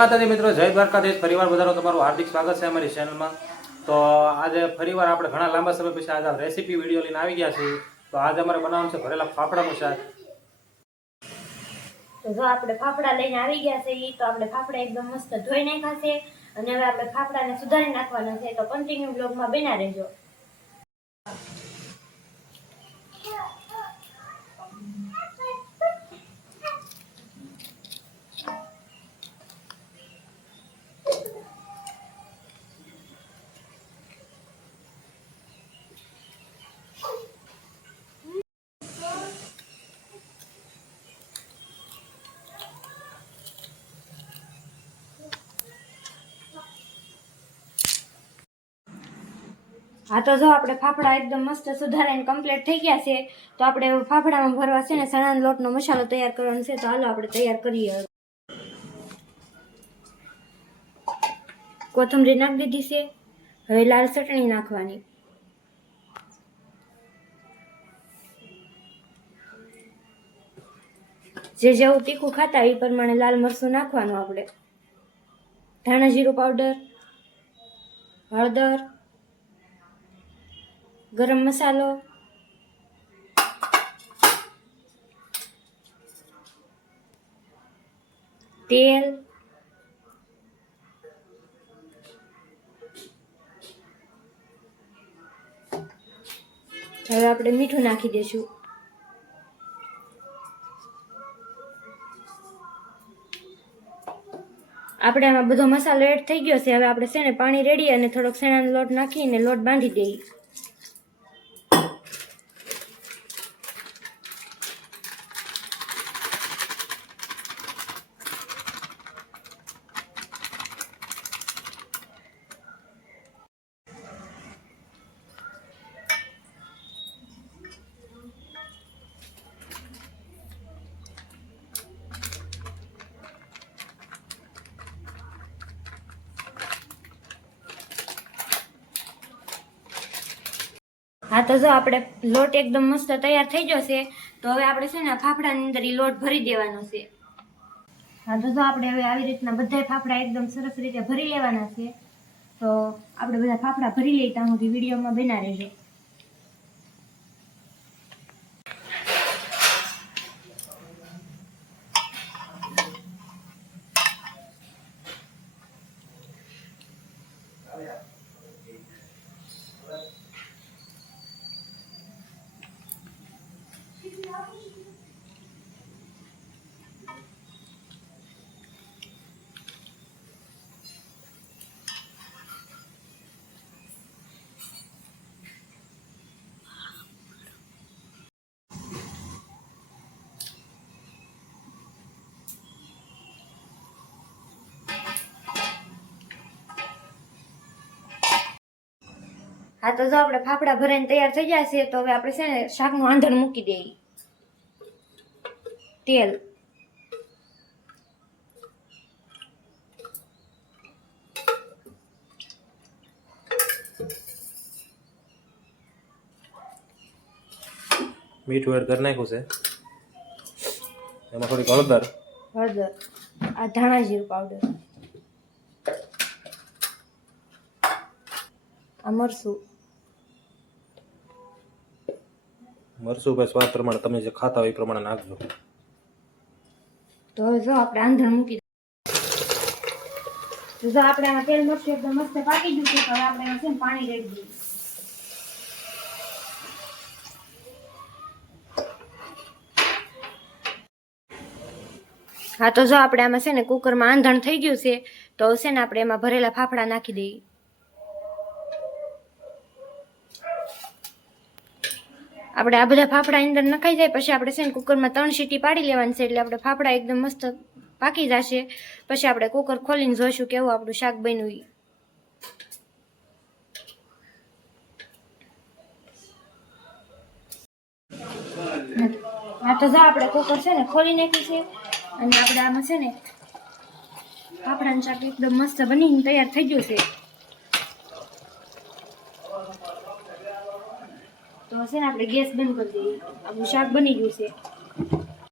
માતાજી મિત્રો, જય દ્વારકાધીશ. ફરીવાર બધાનું તમારું હાર્દિક સ્વાગત છે અમારી ચેનલમાં. તો આજે ફરીવાર આપણે ઘણા લાંબા સમય પછી આજે રેસીપી વિડીયો લઈને આવી ગયા છીએ. તો આજે અમારે બનાવવાનું છે ભરેલા ફાફડાનું શાક. તો જો આપણે ફાફડા લઈને આવી ગયા છે, તો આપણે ફાફડા એકદમ મસ્ત ધોઈ નાખ્યા છે અને હવે આપણે ફાફડાને સુધારી નાખવાના છે. તો કન્ટિન્યુ બ્લોગમાં બન્યા રહેજો. હા, તો જો આપણે ફાફડા એકદમ મસ્ત સુધારીને કમ્પ્લીટ થઈ ગયા છે. તો આપણે ફાફડામાં ભરવા છે ને ચણાના લોટનો મસાલો તૈયાર કરવાનો છે. તો હાલો આપણે તૈયાર કરીએ. કોથમરી નાખી દીધી છે. હવે લાલ ચટણી નાખવાની. જે જેવું તીખું ખાતા એ પ્રમાણે લાલ મરચું નાખવાનું. આપણે ધાણા જીરું પાવડર, હળદર, ગરમ મસાલો, તેલ, હવે આપણે મીઠું નાખી દઈશું. આપણે આમાં બધો મસાલો એડ થઈ ગયો છે. હવે આપણે છે ને પાણી રેડી અને થોડોક ચણાનો લોટ નાખીને લોટ બાંધી દઈએ. હા, તો જો આપણે લોટ એકદમ મસ્ત તૈયાર થઈ ગયો છે. તો હવે આપણે છે ને ફાફડાની અંદર એ લોટ ભરી દેવાનો છે. હા, તો જો આપણે હવે આવી રીતના બધા ફાફડા એકદમ સરસ રીતે ભરી લેવાના છે. તો આપણે બધા ફાફડા ભરી લઈએ ત્યાં સુધી વિડીયોમાં બના રહેજો. હા, તો જો આપણે ફાફડા ભરાઈને તૈયાર થઈ ગયા છે. તો હવે આપણે છે ને શાકનું આંધણ મૂકી દઈએ. તેલ, મીઠું એડ કરી નાખ્યું છે. એમાં થોડીક હળદર, આ ધાણા જીરું પાવડર, આ મરચું ભાઈ સ્વાદ પ્રમાણે તમે જે ખાતા હોય એ પ્રમાણે નાખજો. તો હવે જો આપણે આંધણ મૂકી દઈએ. તો જો આપણે આમાં તેલ મરચું એકદમ મસ્ત પાકી ગયું છે. તો હવે આપણે એમાં છે ને પાણી રેડી દઈએ. હા, તો જો આપણે આમાં છે ને કુકરમાં આંધણ થઈ ગયું છે. તો છે ને આપણે એમાં ભરેલા ફાફડા નાખી દઈએ. આપણે આ બધા ફાફડા અંદર નખાઈ જાય પછી આપણે છે ને કુકરમાં 3 સીટી પાડી લેવાની છે. એટલે આપણે ફાફડા એકદમ મસ્ત પાકી જશે. પછી આપણે કુકર ખોલીને જોઈશું કેવું આપણું શાક બન્યું. હા, તો જો આપણે કુકર છે ને ખોલી નાખી છે અને આપણે આમાં છે ને ફાફડાનું શાક એકદમ મસ્ત બનીને તૈયાર થઈ ગયું છે. તો છે ને આપણે ગેસ બંધ કરી દઈએ. આપણું શાક બની ગયું છે.